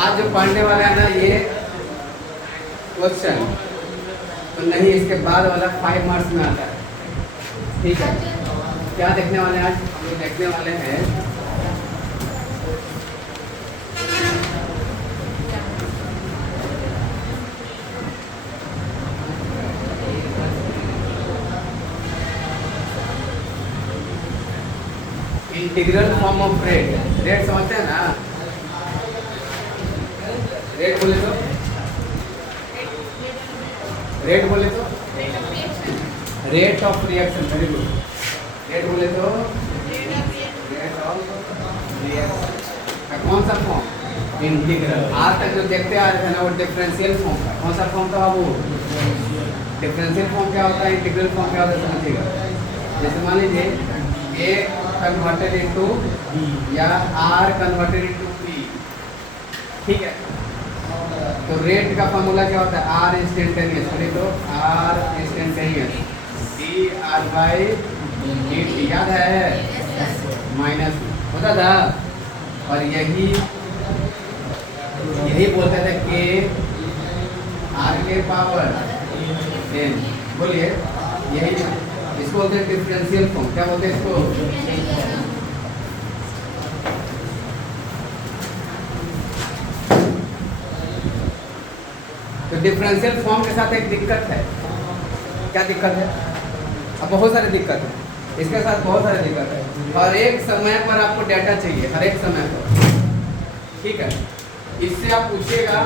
आज जो पढ़ने वाला है ना ये क्वेश्चन तो नहीं, इसके बाद वाला 5 मार्क्स में आता है। ठीक है, क्या देखने वाले हैं आज हम लोग? देखने वाले हैं integral form of rate. Rate समझते हैं ना? रेट बोले तो रेट बोले तो rate of reaction. Very good. Rate बोले तो रेट ऑफ रिएक्शन। कौन सा फॉर्म? इंटीग्रल। आज तक जो देखते आ रहे थे ना वो डिफरेंशियल फॉर्म का। कौन सा फॉर्म था वो? डिफरेंशियल फॉर्म क्या होता है, इंटीग्रल फॉर्म क्या होता है, समझिएगा। जैसे मान लीजिए ए कन्वर्टेड इनटू या आर कन्वर्टेड इनटू पी। ठीक है, तो रेट का फॉर्मूला क्या होता है? R instantaneous. बोले तो R instantaneous d r by d t. याद है? माइनस होता था। और यही बोलते थे कि आर के पावर n। बोलिए, यही इसको बोलते हैं डिफरेंशियल फॉर्म। क्या बोलते हैं इसको? तो डिफरेंशियल फॉर्म के साथ एक दिक्कत है। क्या दिक्कत है? अब बहुत सारी दिक्कत है इसके साथ, बहुत सारी दिक्कत है। हर एक समय पर आपको डाटा चाहिए, हर एक समय पर। ठीक है, इससे आप पूछिएगा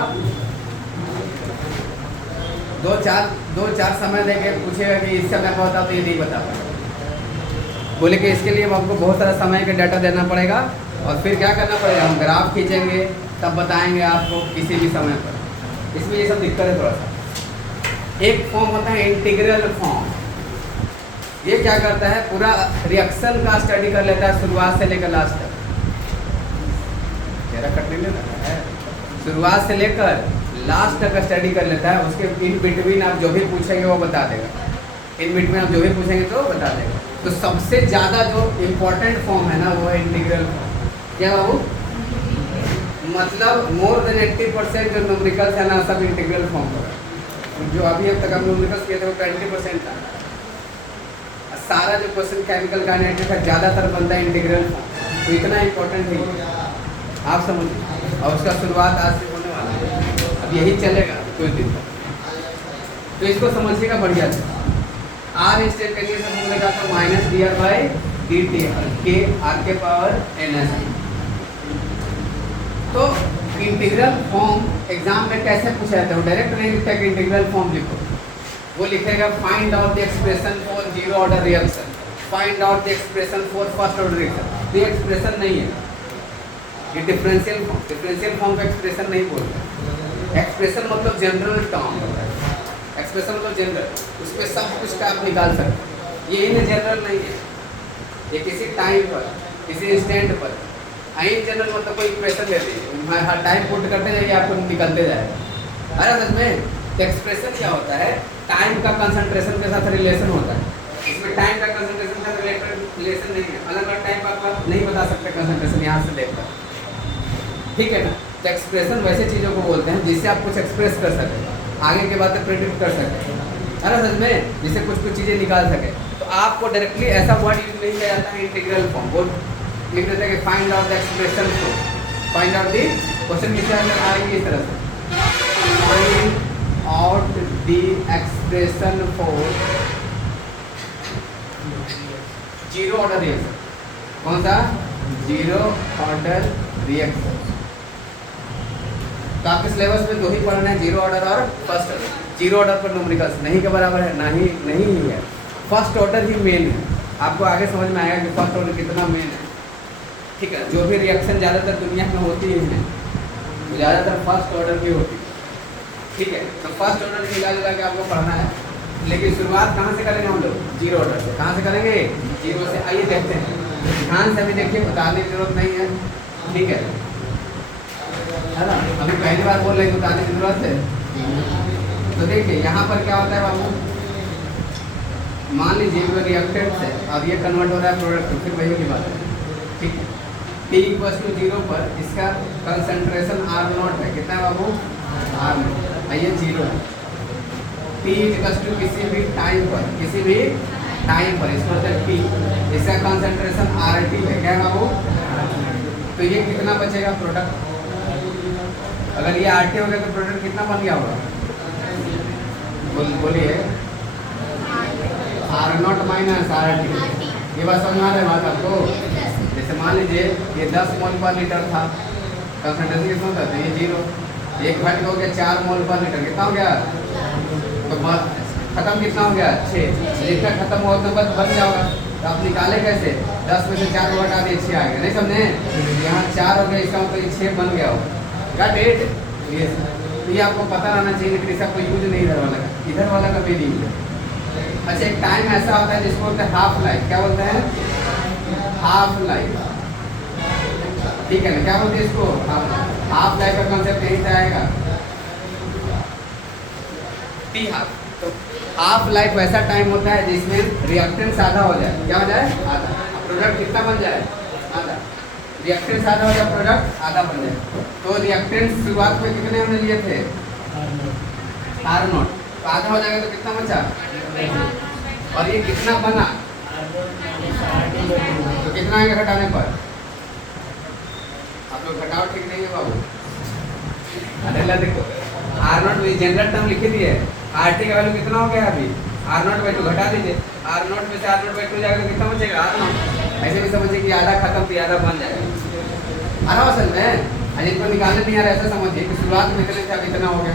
दो चार समय देके पूछेगा कि इस समय पर बताओ, तो ये नहीं बता पाएगा। बोले कि इसके लिए आपको बहुत सारा समय का डाटा देना पड़ेगा और फिर क्या करना पड़ेगा, हम ग्राफ खींचेंगे तब बताएंगे आपको किसी भी समय पर। इसमें ये सब दिक्कत है थोड़ा सा। एक फॉर्म होता है इंटीग्रल फॉर्म। ये क्या करता है, पूरा रिएक्शन का स्टडी कर लेता है शुरुआत से लेकर लास्ट तक। चेहरा कटने लेता है, शुरुआत से लेकर लास्ट तक स्टडी कर लेता है। उसके इन बिटवीन आप जो भी पूछेंगे वो बता देगा। इन बिटवीन आप जो भी पूछेंगे तो बता देगा। तो सबसे ज़्यादा जो इम्पोर्टेंट फॉर्म है ना वो है इंटीग्रल फॉर्म। क्या बाबू? मतलब मोर देन 80% जो न्यूमेरिकल्स है ना सब इंटीग्रल फॉर्म होगा। जो अभी अब तक हम न्यूमेरिकल्स किए थे वो 20% था। सारा जो क्वेश्चन केमिकल काइनेटिक्स का ज़्यादातर बनता है इंटीग्रल फॉर्म। तो इतना इम्पोर्टेंट है, आप समझिए। और उसका शुरुआत आज से होने वाला है, अब यही चलेगा कुछ दिन तक। तो इसको समझिएगा बढ़िया से। आर इंस्टेंटेनियस में हमने कहा था minus D r by d T के आर के पावर एन एस। तो इंटीग्रल फॉर्म एग्जाम में कैसे पूछा जाता है? वो डायरेक्ट नहीं लिखता कि इंटीग्रल फॉर्म लिखो। वो लिखेगा find out the expression for zero order reaction, find out the expression for first order reaction. ये एक्सप्रेशन नहीं है, ये डिफरेंशियल फॉर्म। डिफरेंशियल फॉर्म का एक्सप्रेशन नहीं बोलते। एक्सप्रेशन मतलब जनरल टर्म होता है। एक्सप्रेशन मतलब जनरल, उस पर सब कुछ का आप निकाल सकते। ये इन जनरल नहीं है, ये किसी टाइम पर, किसी इंस्टेंट पर। इन जनरल मतलब कोई एक्सप्रेशन दे दीजिए, हर टाइम पुट करते जाइए, आपको निकलते जाएगा। अरे सच में एक्सप्रेशन क्या होता है? टाइम का कंसंट्रेशन के साथ रिलेशन होता है। इसमें टाइम का कंसंट्रेशन के साथ रिलेशन नहीं है। अलग अलग टाइम पर आप नहीं बता सकते कंसंट्रेशन यहाँ से देखकर। ठीक है ना? तो एक्सप्रेशन वैसे चीज़ों को बोलते हैं जिससे आप कुछ एक्सप्रेस कर सकें, आगे के बातें प्रेडिक्ट कर सकें। अरे सच में जिससे कुछ चीज़ें निकाल सके। तो आपको डायरेक्टली ऐसा वर्ड यूज नहीं किया जाता है इंटीग्रल फॉर्म। वो लिख देते हैं कि find out the expression for, find out the question किस तरह से आएंगे, इस तरह से find out the expression for zero order reaction. कौन सा? Zero order reaction. तो आपके सिलेबस में दो ही पढ़ना है, जीरो ऑर्डर और फर्स्ट ऑर्डर। जीरो ऑर्डर पर न्यूमेरिकल्स नहीं के बराबर है, नहीं ही है। फर्स्ट ऑर्डर ही मेन है। आपको आगे समझ में आएगा कि फर्स्ट ऑर्डर कितना मेन है। ठीक है, जो भी रिएक्शन ज़्यादातर दुनिया में होती ही है तो ज़्यादातर फर्स्ट ऑर्डर की होती है। ठीक है, तो फर्स्ट ऑर्डर मिला जुला के आपको पढ़ना है। लेकिन शुरुआत कहाँ से करेंगे हम लोग? जीरो ऑर्डर से। कहाँ से करेंगे? जीरो से। आइए देखते हैं ध्यान से अभी देखिए, बताने की जरूरत नहीं है, ठीक है ना। अभी पहली बार बोल रहे बताने की जरूरत है। तो देखिए यहाँ पर क्या होता है बाबू, मान लीजिए वो रिएक्टेंट है और ये कन्वर्ट हो रहा है प्रोडक्ट में, फिर वही की बात है, ठीक है। T = 0 पर इसका कंसंट्रेशन R0 है, कितना है बाबू, R0, ये 0 है। T = किसी भी टाइम पर, किसी भी टाइम पर इसका मतलब T, इसका कंसंट्रेशन RT है, क्या है बाबू। तो ये कितना बचेगा प्रोडक्ट, अगर ये RT हो गया तो प्रोडक्ट कितना बन गया होगा, बोलिए। R0 - RT, ये बात समझ में आ रहा है बात आपको। जैसे मान लीजिए ये 10 मोल पर लीटर था, कंसंट्रेशन कितना होता है, ये 0, एक घट हो गया 4 मोल पर लीटर, कितना हो गया, तो खत्म कितना हो गया 6, जितना खत्म हुआ उतना बन जाओगा। तो आप निकाले कैसे, 10 में से 4 को हटा दिए 6 आ गया, नहीं समझे, यहाँ 4 हो गया, इसका मतलब 6 बन गया हो, गट इट। ये आपको पता रहना चाहिए, लेकिन इसका कोई यूज नहीं इधर वाला का, इधर वाला का भी नहीं है। अच्छा, एक टाइम ऐसा होता है जिसको बोलते हैं हाफ लाइफ, क्या बोलते हैं, हाफ लाइफ, ठीक है ना, क्या बोलते हैं इसको, हाफ लाइफ का कॉन्सेप्ट यहीं से आएगा, टी हाफ। तो हाफ लाइफ वैसा टाइम होता है जिसमें रिएक्टेंस आधा हो जाए, क्या हो जाए, आधा, प्रोडक्ट कितना बन जाए, आधा, रिएक्टेंस आधा हो जाए, प्रोडक्ट आधा बन जाए। तो रिएक्टेंस शुरुआत में कितने हमने लिए थे, R0, तो आधा हो जाएगा तो कितना बचा, और ये कितना बना, तो कितना आएगा घटाने पर, आप लोग घटाओ ठीक नहीं है बाबू। अरे देखो R0 में जनरल टर्म लिखे दिए, RT का वैल्यू कितना हो गया अभी, R0/2 घटा दीजिए, R0 में से R0/2 जाएगा तो कितना बचेगा, R0। ऐसे भी समझिए कि आधा खत्म तो आधा बन जाएगा, आधा असल में। आज इनको निकालने नहीं आ रहा, ऐसा समझिए कि शुरुआत में इतने था, कितना हो गया,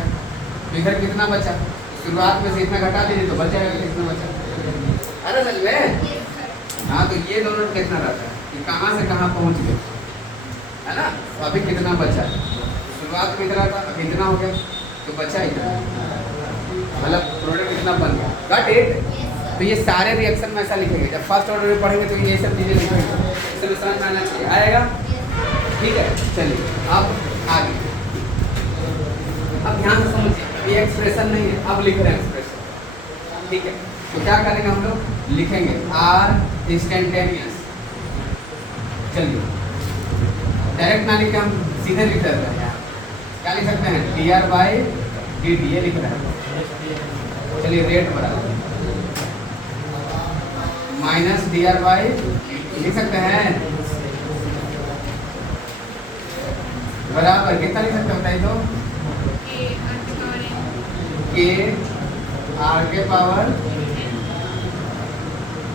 तो इधर कितना बचा, शुरुआत में से इतना घटा दीजिए तो बच जाएगा, कितना बचा, अरे सच में। हाँ, तो ये दोनों कितना रहता है कि कहाँ से कहाँ पहुँच गए, है ना। तो अभी कितना बचा, शुरुआत में इतना था, अभी इतना हो गया, तो बचा इतना, मतलब प्रोडक्ट इतना बन गया, गट इट। तो ये सारे रिएक्शन में ऐसा लिखेंगे, जब फर्स्ट ऑर्डर में पढ़ेंगे तो ये सब चीज़ें लिखेंगे, इसमें समझ में आना चाहिए, आएगा, ठीक है। चलिए अब आगे, अब ध्यान से समझिए, ये एक्सप्रेशन नहीं है, अब लिख रहे हैं एक्सप्रेशन, ठीक है। तो क्या करेंगे हम लोग, लिखेंगे R इंस्टेंटेनियस, चलिए डायरेक्ट ना लिख के हम सीधे लिख देते हैं, क्या लिख सकते हैं, dR/dt, ये लिख रहे हैं। चलिए रेट बराबर -dR/, लिख सकते हैं, बराबर कितना लिख सकते हैं बताइए तो, K/R,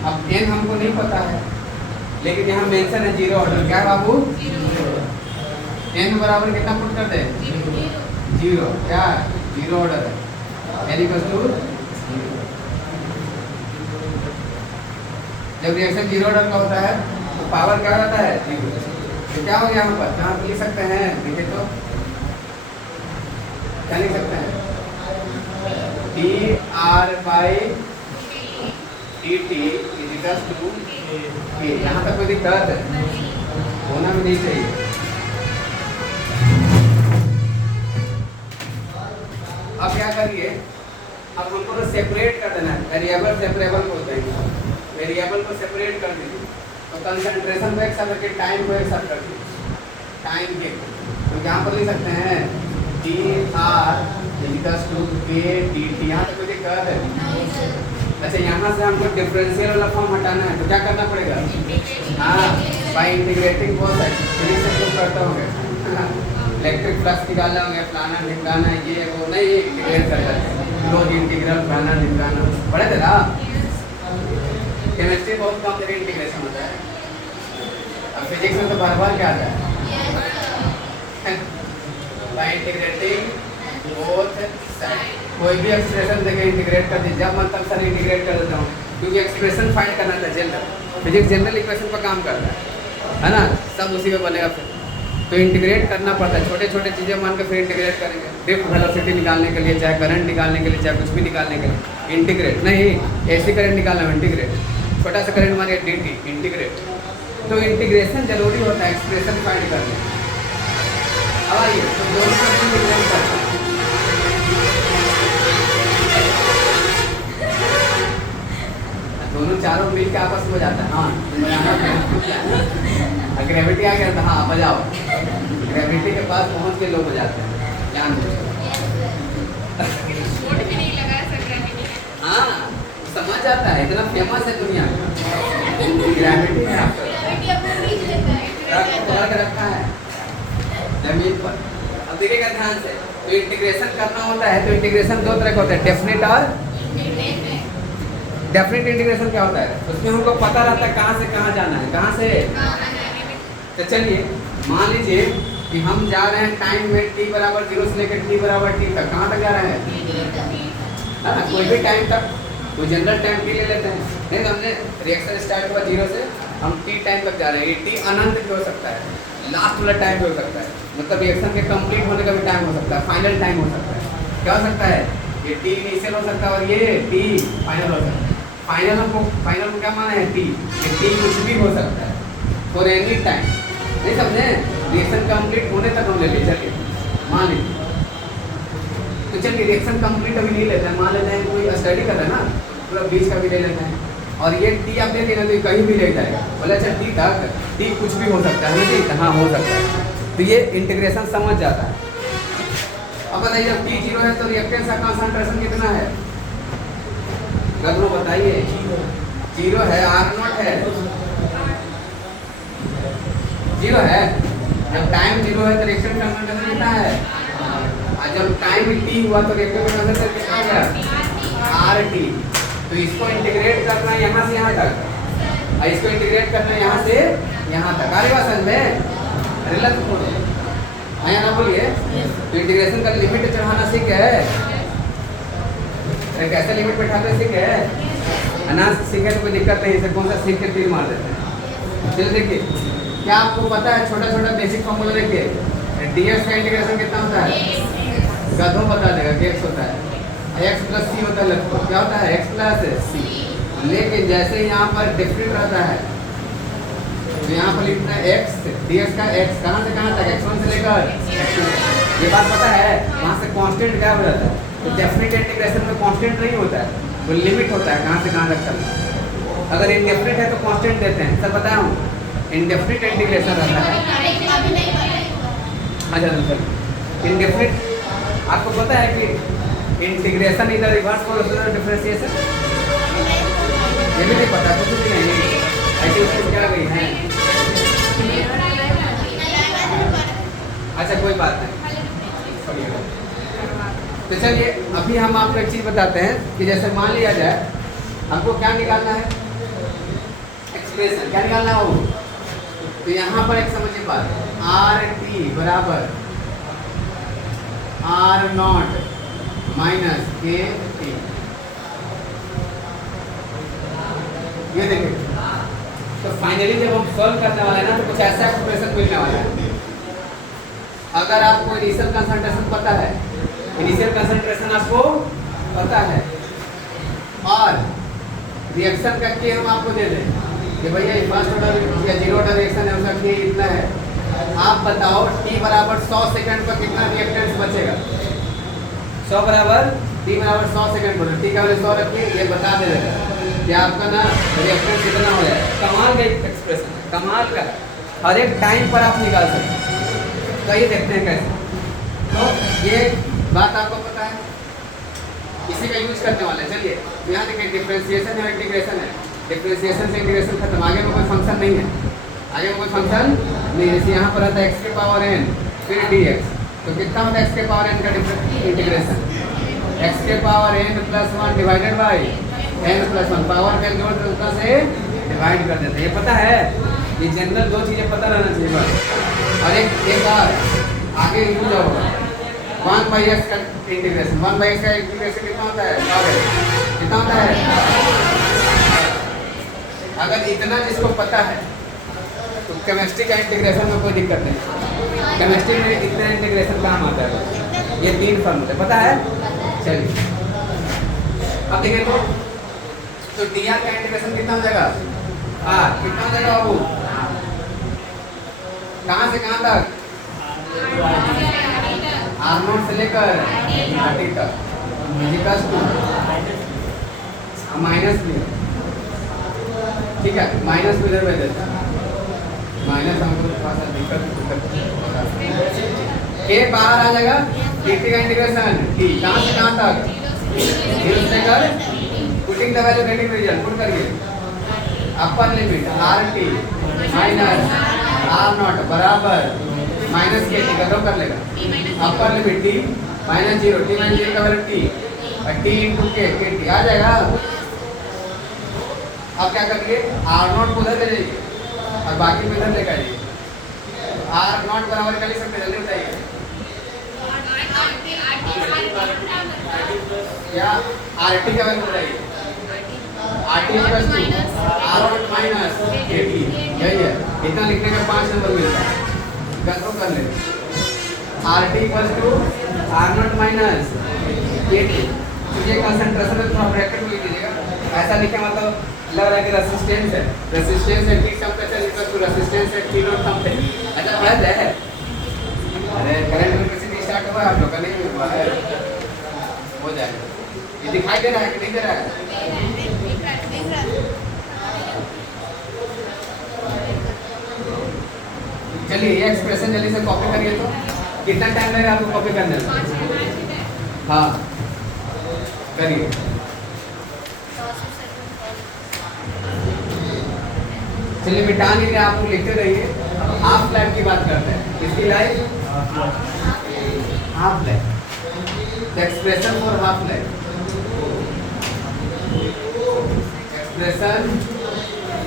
अब n हमको नहीं पता है, लेकिन यहाँ मेंशन है 0 ऑर्डर, क्या है बाबू, n बराबर कितना पुट कर दे, 0, क्या 0 ऑर्डर है, n = 0। जब रिएक्शन 0 ऑर्डर का होता है तो पावर क्या रहता है, 0। तो क्या हो गया यहाँ पर, यहाँ लिख सकते हैं, देखिए तो क्या लिख सकते हैं, dR/dt = K। यहाँ तक कोई दिक्कत होना भी नहीं चाहिए। अब क्या करिए, अब हमको सेपरेट कर देना है, वेरिएबल सेपरेबल बोलते हैं, वेरिएबल को सेपरेट कर दीजिए। तो कंसंट्रेशन को एक साथ रखिए, टाइम को एक साथ रखिए, टाइम के, तो यहाँ पर लिख सकते हैं dR = K/dt, यहाँ तक कोई दिक्कत है। अच्छा, यहाँ से हमको डिफरेंशियल वाला फॉर्म हटाना है, तो क्या करना पड़ेगा, हाँ, बाय इंटीग्रेटिंग बोथ साइड, फिर से कुछ करता होंगे, इलेक्ट्रिक फ्लक्स निकालना होंगे, फलाना ढिमकाना, ये वो नहीं, इंटीग्रेट कर जाते हैं, क्लोज इंटीग्रल, फलाना ढिमकाना, पढ़े थे ना, केमिस्ट्री बहुत कम जगह इंटीग्रेशन होता है, अब फिजिक्स में तो बार बार क्या आता है, बाय इंटीग्रेटिंग बोथ साइड, कोई भी एक्सप्रेशन देके इंटीग्रेट कर दीजिए, जब मन तब सर इंटीग्रेट कर देता हूँ, क्योंकि एक्सप्रेशन फाइंड करना था, जनरल फिजिक्स जनरल इक्वेशन पर काम करता है ना, सब उसी में बनेगा फिर, तो इंटीग्रेट करना पड़ता है, छोटे छोटे चीज़ें मान के फिर इंटीग्रेट करेंगे, ड्रिफ्ट वेलोसिटी निकालने के लिए, चाहे करंट निकालने के लिए, चाहे कुछ भी निकालने के लिए, इंटीग्रेट नहीं, ऐसी करंट निकालना है इंटीग्रेट, छोटा सा करंट मानिए dt, इंटीग्रेट तो इंटीग्रेशन जरूरी होता है एक्सप्रेशन फाइंड करने। अब आइए तो दोनों का इंटीग्रेशन करते हैं। दोनों चारों मिल के आपस में हो जाता है। हाँ ग्रेविटी आ गया था। हाँ बजाओ, ग्रेविटी के पास पहुंच के लोग हो जाते हैं। ध्यान दो। हाँ समझ आता है, इतना फेमस है दुनिया में ग्रेविटी है। आपको रखा है जमीन पर। अब देखिएगा ध्यान से, तो इंटीग्रेशन करना होता है तो इंटीग्रेशन दो तरह के होते हैं, डेफिनेट और डेफिनेट। इंटीग्रेशन क्या होता है, उसमें हमको पता रहता है कहाँ से कहाँ जाना है, कहाँ से। तो चलिए मान लीजिए कि हम जा रहे हैं टाइम में t बराबर 0 से लेकर t बराबर t तक। कहाँ तक जा रहे हैं? कोई भी टाइम तक, कोई जनरल टाइम t ले लेते हैं। नहीं तो हमने रिएक्शन स्टार्ट हुआ 0 से, हम t टाइम तक जा रहे हैं। ये t अनंत भी हो सकता है, लास्ट वाला टाइम भी हो सकता है, मतलब रिएक्शन के कंप्लीट होने का भी टाइम हो सकता है, फाइनल टाइम हो सकता है। क्या हो सकता है? ये t इनिशियल हो सकता है और ये t फाइनल हो सकता है। फाइनल को क्या माना है? t। ये t कुछ भी हो सकता है फॉर एनी टाइम। नहीं समझे? रिएक्शन कंप्लीट होने तक हम ले ले। चलिए मान लीजिए, तो चलिए रिएक्शन कंप्लीट अभी नहीं लेते हैं, मान लेते हैं कोई स्टडी कर रहा है ना, पूरा 20 का भी ले लेते हैं। और ये टी आप ले लेना तो कहीं भी ले जाएगा, बोले अच्छा टी तक, टी कुछ भी हो सकता है ना जी। हाँ हो सकता है। तो ये इंटीग्रेशन समझ जाता है। अब बताइए जब टी 0 है तो रिएक्टेंस का कंसंट्रेशन कितना है? गगनो बताइए। 0 है, R0 है, 0 है। जब टाइम 0 है तो रिएक्शन कंसंट्रेशन कितना है? और जब टाइम t हुआ तो रिएक्शन कंसंट्रेशन कितना हो गया? RT। तो इसको इंटीग्रेट करना है यहाँ से यहाँ तक, और इसको इंटीग्रेट करना है यहाँ से यहाँ तक। अरे बात समझ में? रिलत बोलो, आया ना बोलिए। तो इंटीग्रेशन का लिमिट चढ़ाना सीख गए? कैसे लिमिट बैठाते सीख गए? अनाज सीखे तो कोई दिक्कत नहीं, इसे कौन सा सीख के तीर मार देते हैं। चलिए देखिए, क्या आपको पता है छोटा छोटा बेसिक फॉर्मूला देखिए, dx का इंटीग्रेशन कितना होता है? गधों बता देगा कि x होता है, x प्लस सी होता है। लगभग क्या होता है? x प्लस सी। लेकिन जैसे यहाँ पर डिफरेंट रहता है तो यहाँ पर लिखना है x, dx का x कहाँ से कहाँ तक? x1 से लेकर x2। ये बात पता है? वहाँ से कांस्टेंट क्या हो जाता है? तो डेफिनेट इंटीग्रेशन में कांस्टेंट नहीं होता है, वो लिमिट होता है कहाँ से कहाँ तक चलना। अगर इनडेफिनेट है तो कांस्टेंट देते हैं, सर बताया हूँ। इनडेफिनेट इंटीग्रेशन रहता है। अच्छा चलो, इनडेफिनेट आपको पता है कि इंटीग्रेशन इधर रिवर्स प्रोपोर्शनल डिफरेंशिएशन, ये भी नहीं पता, कुछ भी नहीं ऐसी उसको क्या गई है। अच्छा कोई बात नहीं। तो चलिए अभी हम आपको एक चीज़ बताते हैं कि जैसे मान लिया जाए हमको क्या निकालना है? एक्सप्रेशन क्या निकालना हो? तो यहाँ पर एक समझिए बात, RT बराबर R0 माइनस KT। ये देखिए, तो फाइनली जब हम सॉल्व करने वाले हैं ना तो कुछ ऐसा एक्सप्रेशन मिलने वाला है। अगर आपको इनिशियल कंसंट्रेशन पता है, इनिशियल कंसंट्रेशन आपको पता है, और रिएक्शन का के हम आपको दे दें कि भैया फर्स्ट ऑर्डर या 0 ऑर्डर रिएक्शन है उसका के इतना है, आप बताओ t बराबर 100 सेकंड पर कितना रिएक्टेंस बचेगा? 100 बराबर t बराबर 100 सेकंड पर t का वैल्यू 100 रखिए, ये बता दे देगा कि आपका ना रिएक्टेंस कितना हो जाए। कमाल का एक्सप्रेशन, कमाल का, हर एक टाइम पर आप निकाल सकते हैं। तो ये देखते हैं कैसे। तो ये बात आपको पता है, इसी का यूज करने वाले हैं। चलिए यहाँ देखिए, डिफरेंशिएशन है, इंटीग्रेशन है। डिफरेंशिएशन से इंटीग्रेशन खत्म, आगे में कोई फंक्शन नहीं है, आगे में कोई फंक्शन नहीं। जैसे यहाँ पर आता है x के पावर n फिर dx, तो कितना होता है x के पावर n का इंटीग्रेशन? x के power n plus 1 divided by n plus 1, power का जोड़ दूसरा से डिवाइड कर देते हैं। ये पता है? ये जनरल दो चीज़ें पता रहना चाहिए बस। और एक और आगे यूज होगा 1/x का इंटीग्रेशन। 1/x का इंटीग्रेशन कितना होता है? कितना होता है? अगर इतना जिसको पता है तो केमिस्ट्री का इंटीग्रेशन में कोई दिक्कत नहीं। केमिस्ट्री में इतना इंटीग्रेशन काम आता है, ये 3 फॉर्मूले पता है। चलिए अब देखिए, तो dr का इंटीग्रेशन कितना हो जाएगा? कितना हो जाएगा बाबू? से कहाँ तक? R0 से लेकर RT तक इक्वल्स टू माइनस भी, ठीक है, माइनस को इधर भेज देता है, माइनस हमको थोड़ा सा दिक्कत के बाहर आ जाएगा। dt का इंटीग्रेशन t कहाँ से कहाँ तक? 0 से लेकर putting the value getting result put करिए upper limit RT minus R0 बराबर माइनस के टी का कर लेगा upper limit t minus 0 t minus 0 का वैल्यू t और t इंटू के टी आ जाएगा। अब क्या करिए R0 को उधर ले जाइए और बाकी को इधर लेकर आइए। R0 बराबर कर सकते जल्दी बताइए क्या? RT का वैल्यू बताइए। RT equals to R0 minus KT, यही है, इतना लिखने का 5 नंबर मिलता है, गलत कर ले। RT equals to R0 minus KT, ये कंसंट्रेशन है, थोड़ा ब्रैकेट में लिख दीजिएगा। ऐसा लिखे मतलब लग रहा है कि रेजिस्टेंस है, रेजिस्टेंस है T temperature equals to resistance है T नॉट समथिंग। अच्छा पढ़ा है? अरे करंट में किसी स्टार्ट हुआ आप लोग का नहीं हुआ है, हो जाएगा। ये दिखाई दे रहा है कि नहीं दे रहा है? चलिए ये एक्सप्रेशन जल्दी से कॉपी करिए। तो कितना टाइम लगेगा आपको कॉपी करने में? हाँ करिए। चलिए मिटा नहीं रहे, आप लोग लिखते रहिए। हाफ लाइफ की बात करते हैं, किसकी life? Half life, expression for half life, expression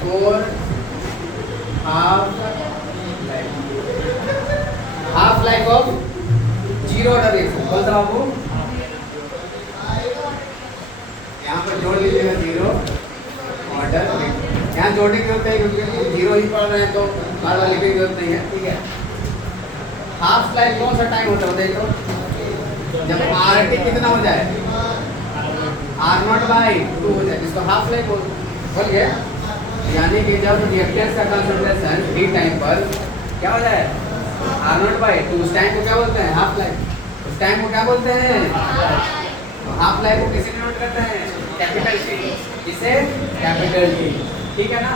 for half half life of zero order reaction. कौन सा बाबू? यहाँ पर जोड़ लीजिएगा जीरो ऑर्डर रिएक्शन। यहाँ जोड़ने की जरूरत है क्योंकि जीरो ही पढ़ रहे हैं तो बार बार लिखने की जरूरत नहीं है, ठीक है। हाफ लाइफ कौन सा टाइम होता है देखो? जब RT कितना हो जाए? R0/2 हो जाए, जिसको हाफ लाइफ बोल गया। यानी कि जब रिएक्टेंस का कंसंट्रेशन t टाइम पर क्या हो जाए? R0/2, उस टाइम को क्या बोलते हैं? Half life. उस टाइम को क्या बोलते हैं? हाफ लाइफ को किसे डिनोट करते हैं? कैपिटल T, इसे कैपिटल T, ठीक है ना।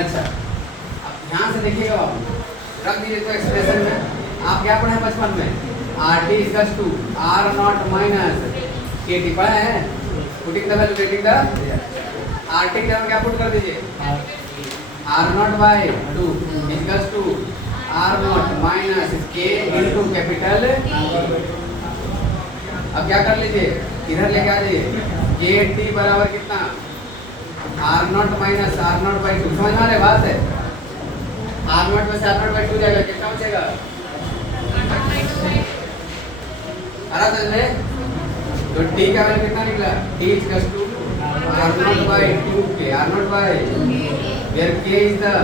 अच्छा अब ध्यान से देखिएगा, रख दीजिए तो एक्सप्रेशन में आप क्या पढ़े बचपन में? RT equals to R0 minus KT पढ़ा है? Putting the value getting the RT के क्या पुट कर दीजिए? R0/2 equals to R0 minus K into capital. अब क्या कर लीजिए, इधर लेके आ जाइए। KT बराबर कितना? R0 माइनस R0/2, समझ में आ रही बात है? R0 में से R0/2 जाएगा, कितना बचेगा? अरे समझ में? तो T का वैल्यू कितना निकला? T equals to R0/2 K, R0/, where K is the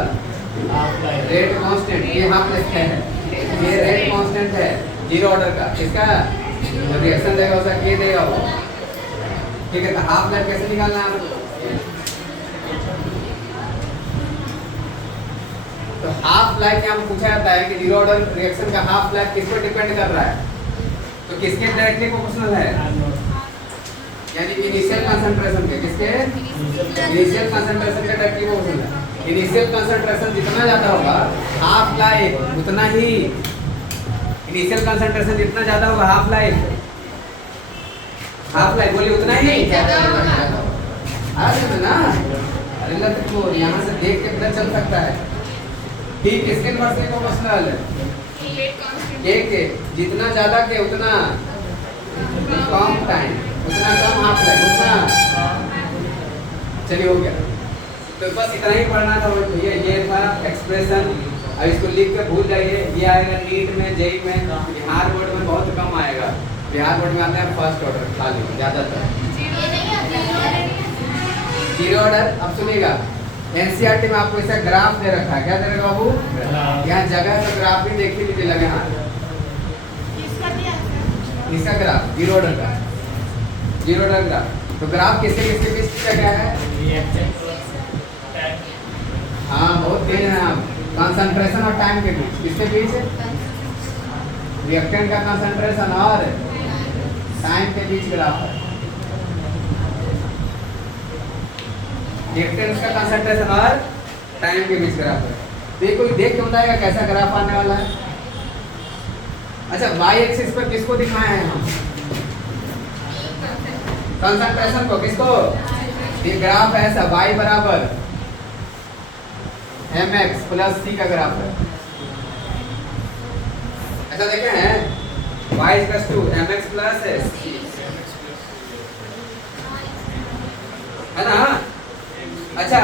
rate constant, ये हाफ लाइफ है, ये रेट कांस्टेंट है जीरो ऑर्डर का, इसका रिएक्शन देगा उसका K देगा वो, ठीक है। तो हाफ लाइफ कैसे निकालना है आपको? तो हाफ लाइफ यहाँ पूछा जाता है कि जीरो ऑर्डर रिएक्शन का हाफ लाइफ किस पर डिपेंड कर रहा है? तो किसके डायरेक्टली प्रोपोर्शनल है? यानी इनिशियल कंसंट्रेशन के, किसके? इनिशियल कंसंट्रेशन के डायरेक्टली प्रोपोर्शनल है। इनिशियल कंसंट्रेशन जितना ज्यादा होगा हाफ लाइफ उतना ही, इनिशियल कंसंट्रेशन जितना ज्यादा होगा हाफ लाइफ बोलिए उतना ही ना। अरे लग तो यहाँ से देख के पता चल सकता है। ठीक, किसके इनवर्सली प्रोपोर्शनल है? के जितना ज्यादा के उतना कम टाइम, उतना कम हाफ लाइफ, उतना। चलिए हो गया, तो बस इतना ही पढ़ना था भैया, ये था एक्सप्रेशन। अब इसको लिख के भूल जाइए, ये आएगा नीट में, जेई में, बिहार बोर्ड में बहुत कम आएगा। बिहार बोर्ड में आता है फर्स्ट ऑर्डर खाली ज्यादातर, जीरो ऑर्डर। अब सुनिएगा, एनसीईआरटी में आपको ऐसा ग्राफ दे रखा है, क्या दे रखा बाबू? यहाँ जगह का ग्राफ भी देख लीजिए लगे हाथ, इसका ग्राफ जीरो ऑर्डर का, जीरो ऑर्डर ग्राफ। तो ग्राफ किसके किसके बीच की जगह है? हाँ बहुत तेज है आप। कंसंट्रेशन और टाइम के बीच, किसके बीच? रिएक्टेंट का कंसंट्रेशन और टाइम के बीच ग्राफ है। रिएक्टेंट्स का कंसंट्रेशन और टाइम के बीच ग्राफ है। तो ये कोई देख के बताएगा कैसा ग्राफ आने वाला है? अच्छा, वाई एक्सिस पर किसको दिखाए हैं हम? कंसंट्रेशन को। किसको? ये ग्राफ है ऐसा, y बराबर mx प्लस c का ग्राफ है। अच्छा देखे हैं, y equals to mx plus c, है ना? अच्छा,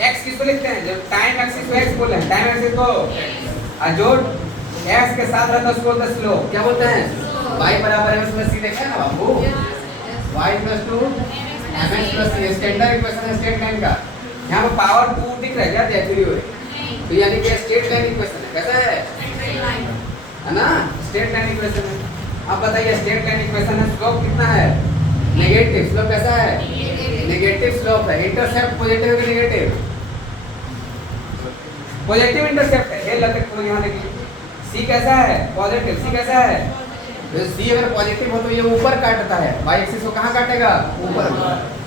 x किसको लिखते हैं? जब टाइम एक्सिस को x बोले हैं, टाइम एक्सिस को, और जो x के साथ रहता है उसको बोलते हैं स्लोप। क्या बोलते हैं? y बराबर mx प्लस c। देखा है ना बाबू, y equals to mx plus c। Standard equation है स्ट्रेट लाइन का। यहाँ पर पावर 2 दिख रहा है क्या? देखिए हो, तो यानी कि स्ट्रेट लाइन इक्वेशन है। कैसा है? है ना? स्ट्रेट लाइन इक्वेशन है। अब बताइए, स्ट्रेट लाइन इक्वेशन है, स्लोप कितना है? नेगेटिव। स्लोप कैसा है? नेगेटिव स्लोप है। इंटरसेप्ट पॉजिटिव है कि नेगेटिव? पॉजिटिव इंटरसेप्ट है। ये लगता है यहाँ देखिए, c कैसा है? पॉजिटिव। c कैसा है? तो c अगर पॉजिटिव हो तो ये ऊपर काटता है, y एक्सिस को कहाँ काटेगा? ऊपर।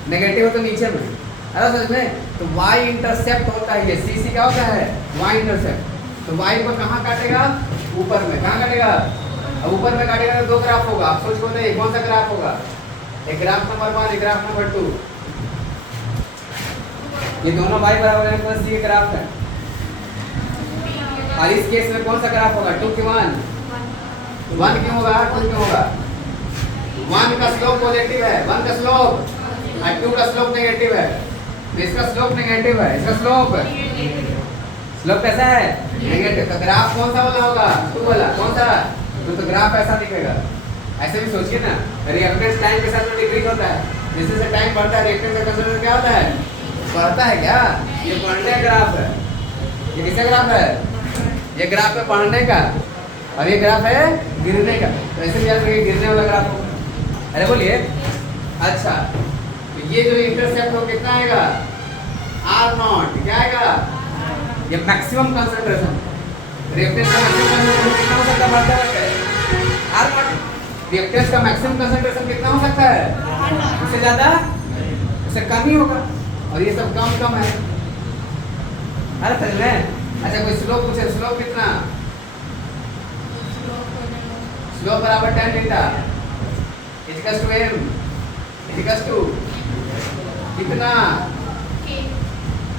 नेगेटिव हो तो नीचे में। अरे समझ में? तो y इंटरसेप्ट होता है ये, c क्या होता है? y intercept. तो y को कहाँ काटेगा? ऊपर में। कहाँ काटेगा? अब ऊपर में काटेगा तो दो ग्राफ होगा। आप सोच बोलते कौन सा ग्राफ होगा? एक ग्राफ नंबर 1, एक ग्राफ नंबर 2। ये दोनों y बराबर है प्लस c के ग्राफ है। और इस केस में कौन सा ग्राफ होगा? 2 की 1 क्यों होगा? 2 क्यों होगा? 1 का स्लोप पॉजिटिव है, 1 का स्लोप, और 2 का स्लोप नेगेटिव है। तो इसका स्लोप नेगेटिव है, इसका स्लोप कैसा है? नेगेटिव। तो ग्राफ कौन सा वाला होगा? 2 वाला। कौन सा? तो ग्राफ ऐसा दिखेगा। ऐसे भी सोचिए ना, रिएक्टेंस टाइम के साथ में डिक्रीज होता है। जैसे जैसे टाइम बढ़ता है रिएक्टेंस का कंसंट्रेशन क्या होता है? बढ़ता है क्या? ये बढ़ने का ग्राफ है। ये किसका ग्राफ है? ये ग्राफ है बढ़ने का, और ये ग्राफ है गिरने का। तो ऐसे याद रखिए, गिरने वाला ग्राफ होगा। अरे बोलिए। अच्छा, तो ये जो इंटरसेप्ट हो कितना आएगा? r0। क्या आएगा? ये मैक्सिमम कंसंट्रेशन। रिएक्टेंस का मैक्सिमम कंसंट्रेशन कितना हो सकता है? बढ़ता है r0। रिएक्टेंस का मैक्सिमम कंसंट्रेशन कितना हो सकता है? उससे ज्यादा, उससे कम ही होगा। और ये सब कम है। अरे समझ में? अच्छा, कोई स्लोप पूछे, स्लोप कितना? स्लोप बराबर tan theta equals to m equals to कितना?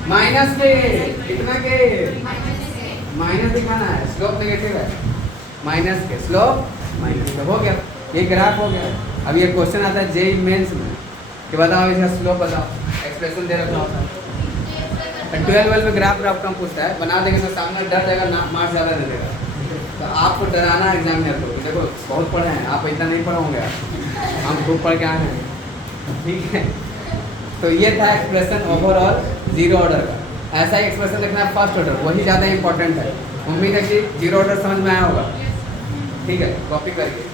Minus K. कितना के? माइनस दिखाना है। स्लोप नेगेटिव है, minus K. Slope minus K. हो गया, ये ग्राफ हो गया। अब ये क्वेश्चन आता है जेईई मेंस में कि बताओ इसका स्लोप बताओ, एक्सप्रेशन दे रखा होता है। 12 में ग्राफ कम पूछता है, बना देंगे तो सामने डर जाएगा ना, मार्क्स ज़्यादा दे देगा। तो आपको डराना है एग्जामिनर को। देखो बहुत पढ़े हैं आप, इतना नहीं पढ़े होंगे आप, हम खूब पढ़ के आए हैं। ठीक है, तो ये था एक्सप्रेशन ओवरऑल जीरो ऑर्डर का। ऐसा ही एक्सप्रेशन लिखना है फर्स्ट ऑर्डर, वही ज़्यादा इंपॉर्टेंट है। उम्मीद है कि जीरो ऑर्डर समझ में आया होगा। ठीक है, कॉपी करिए।